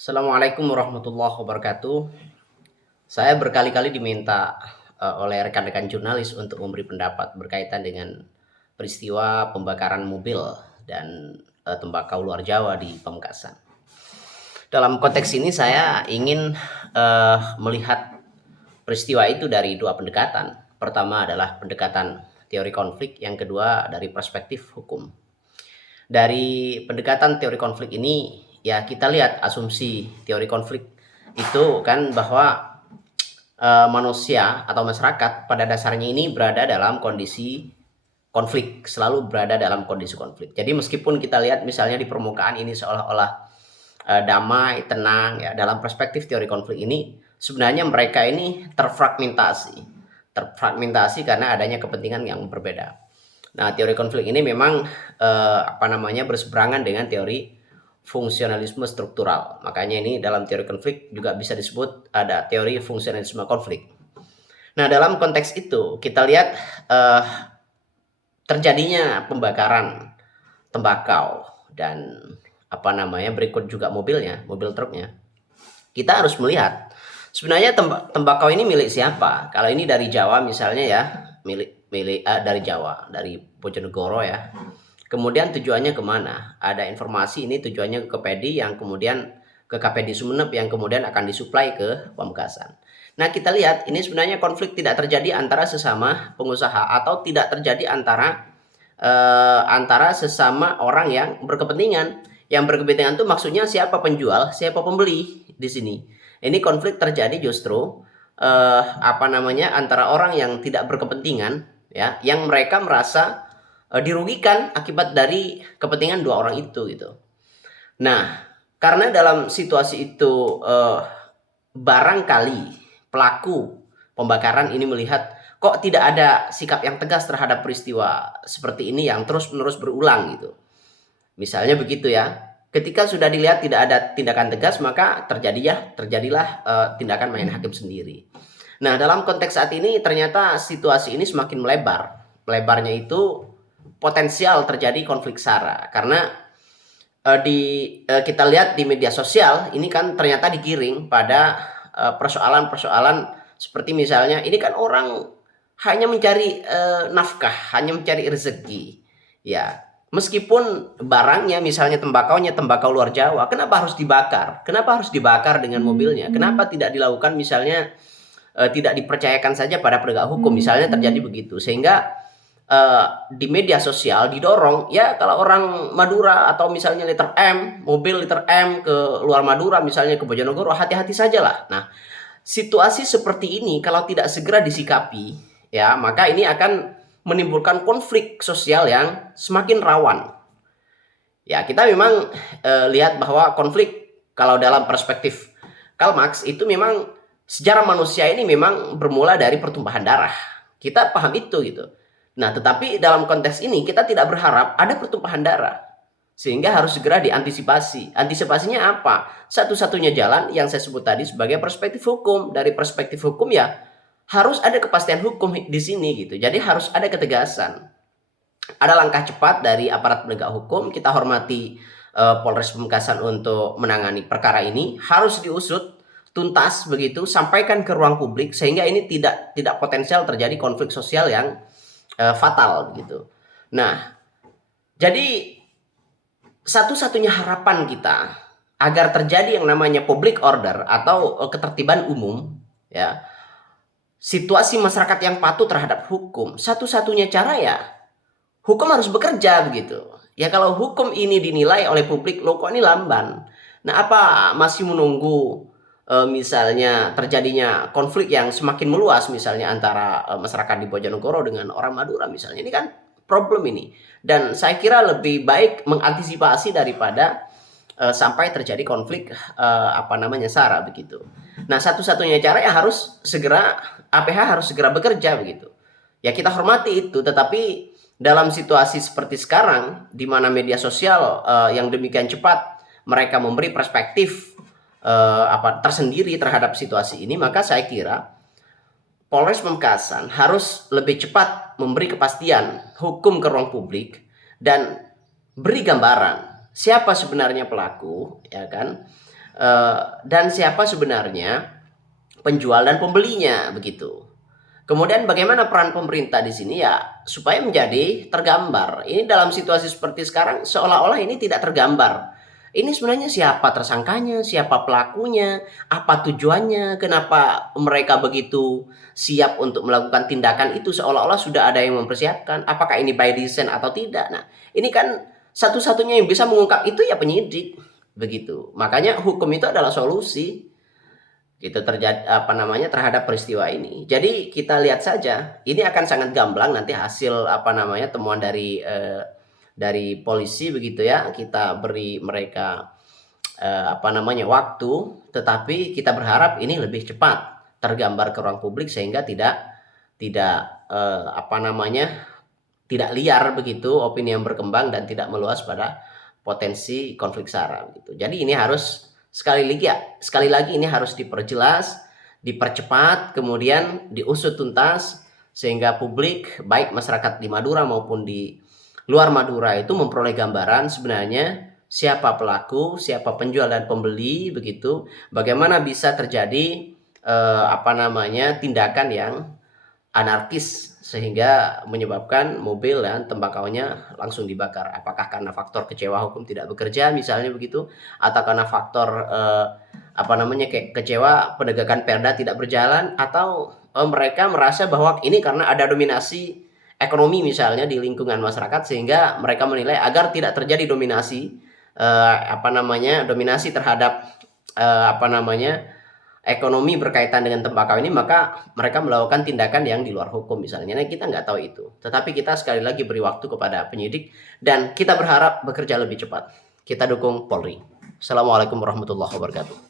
Assalamualaikum warahmatullahi wabarakatuh. Saya berkali-kali diminta oleh rekan-rekan jurnalis untuk memberi pendapat berkaitan dengan peristiwa pembakaran mobil dan tembakau luar Jawa di Pamekasan. Dalam konteks ini saya ingin melihat peristiwa itu dari dua pendekatan. Pertama adalah pendekatan teori konflik, yang kedua dari perspektif hukum. Dari pendekatan teori konflik ini, ya kita lihat asumsi teori konflik itu kan bahwa manusia atau masyarakat pada dasarnya ini berada dalam kondisi konflik, selalu berada dalam kondisi konflik. Jadi meskipun kita lihat misalnya di permukaan ini seolah-olah damai, tenang, ya dalam perspektif teori konflik ini sebenarnya mereka ini terfragmentasi karena adanya kepentingan yang berbeda. Nah, teori konflik ini memang berseberangan dengan teori fungsionalisme struktural. Makanya ini dalam teori konflik juga bisa disebut ada teori fungsionalisme konflik. Nah, dalam konteks itu kita lihat terjadinya pembakaran tembakau dan berikut juga mobilnya, mobil truknya. Kita harus melihat sebenarnya tembakau ini milik siapa. Kalau ini dari Jawa misalnya ya, milik dari Jawa, dari Bojonegoro ya. Kemudian tujuannya kemana? Ada informasi ini tujuannya ke Pedi, yang kemudian ke KPD Sumeneb, yang kemudian akan disuplai ke Pamekasan. Nah, kita lihat ini sebenarnya konflik tidak terjadi antara sesama pengusaha atau tidak terjadi antara sesama orang yang berkepentingan. Yang berkepentingan itu maksudnya siapa penjual, siapa pembeli di sini. Ini konflik terjadi justru antara orang yang tidak berkepentingan, ya, yang mereka merasa dirugikan akibat dari kepentingan dua orang itu gitu. Nah, karena dalam situasi itu barangkali pelaku pembakaran ini melihat kok tidak ada sikap yang tegas terhadap peristiwa seperti ini yang terus-menerus berulang gitu. Misalnya begitu ya. Ketika sudah dilihat tidak ada tindakan tegas, maka terjadilah tindakan main hakim sendiri. Nah, dalam konteks saat ini ternyata situasi ini semakin melebar. Melebarnya itu potensial terjadi konflik SARA karena kita lihat di media sosial ini kan ternyata digiring pada persoalan-persoalan seperti misalnya ini kan orang hanya mencari nafkah, hanya mencari rezeki, ya. Meskipun barangnya misalnya tembakau luar Jawa, kenapa harus dibakar? Kenapa harus dibakar dengan mobilnya? Kenapa tidak dilakukan misalnya tidak dipercayakan saja pada penegak hukum, misalnya terjadi begitu. Sehingga di media sosial didorong, ya kalau orang Madura atau misalnya liter M, mobil liter M ke luar Madura misalnya ke Bojonegoro, hati-hati sajalah. Nah, situasi seperti ini kalau tidak segera disikapi, ya maka ini akan menimbulkan konflik sosial yang semakin rawan. Ya, kita memang lihat bahwa konflik kalau dalam perspektif Karl Marx itu memang sejarah manusia ini memang bermula dari pertumpahan darah. Kita paham itu gitu. Nah, tetapi dalam konteks ini kita tidak berharap ada pertumpahan darah. Sehingga harus segera diantisipasi. Antisipasinya apa? Satu-satunya jalan yang saya sebut tadi sebagai perspektif hukum. Dari perspektif hukum ya harus ada kepastian hukum di sini gitu. Jadi harus ada ketegasan. Ada langkah cepat dari aparat penegak hukum. Kita hormati Polres Pamekasan untuk menangani perkara ini. Harus diusut tuntas begitu, sampaikan ke ruang publik sehingga ini tidak potensial terjadi konflik sosial yang fatal gitu. Nah, jadi satu-satunya harapan kita agar terjadi yang namanya public order atau ketertiban umum, ya, situasi masyarakat yang patuh terhadap hukum, satu-satunya cara ya hukum harus bekerja begitu. Ya kalau hukum ini dinilai oleh publik, loh kok ini lamban. Nah, apa masih menunggu misalnya terjadinya konflik yang semakin meluas misalnya antara masyarakat di Bojonegoro dengan orang Madura misalnya. Ini kan problem ini. Dan saya kira lebih baik mengantisipasi daripada sampai terjadi konflik SARA begitu. Nah, satu-satunya cara ya harus segera APH harus segera bekerja begitu. Ya kita hormati itu, tetapi dalam situasi seperti sekarang di mana media sosial yang demikian cepat mereka memberi perspektif tersendiri terhadap situasi ini, maka saya kira Polres Pamekasan harus lebih cepat memberi kepastian hukum ke ruang publik dan beri gambaran siapa sebenarnya pelaku, ya kan? dan siapa sebenarnya penjual dan pembelinya begitu. Kemudian bagaimana peran pemerintah di sini ya supaya menjadi tergambar. Ini dalam situasi seperti sekarang seolah-olah ini tidak tergambar. Ini sebenarnya siapa tersangkanya, siapa pelakunya, apa tujuannya, kenapa mereka begitu siap untuk melakukan tindakan itu seolah-olah sudah ada yang mempersiapkan. Apakah ini by design atau tidak? Nah, ini kan satu-satunya yang bisa mengungkap itu ya penyidik begitu. Makanya hukum itu adalah solusi gitu terjadi apa namanya terhadap peristiwa ini. Jadi kita lihat saja, ini akan sangat gamblang nanti hasil apa namanya temuan dari polisi begitu ya. Kita beri mereka apa namanya waktu, tetapi kita berharap ini lebih cepat tergambar ke ruang publik sehingga tidak apa namanya tidak liar begitu opini yang berkembang dan tidak meluas pada potensi konflik SARA gitu. Jadi ini harus sekali lagi ini harus diperjelas, dipercepat, kemudian diusut tuntas sehingga publik baik masyarakat di Madura maupun di luar Madura itu memperoleh gambaran sebenarnya siapa pelaku, siapa penjual dan pembeli begitu, bagaimana bisa terjadi apa namanya tindakan yang anarkis sehingga menyebabkan mobil dan tembakaunya langsung dibakar. Apakah karena faktor kecewa hukum tidak bekerja misalnya begitu, atau karena faktor apa namanya kayak kecewa penegakan perda tidak berjalan, atau mereka merasa bahwa ini karena ada dominasi ekonomi misalnya di lingkungan masyarakat sehingga mereka menilai agar tidak terjadi dominasi apa namanya dominasi terhadap apa namanya ekonomi berkaitan dengan tembakau ini, maka mereka melakukan tindakan yang di luar hukum misalnya. Nah, kita nggak tahu itu. Tetapi kita sekali lagi beri waktu kepada penyidik dan kita berharap bekerja lebih cepat. Kita dukung Polri. Assalamualaikum warahmatullahi wabarakatuh.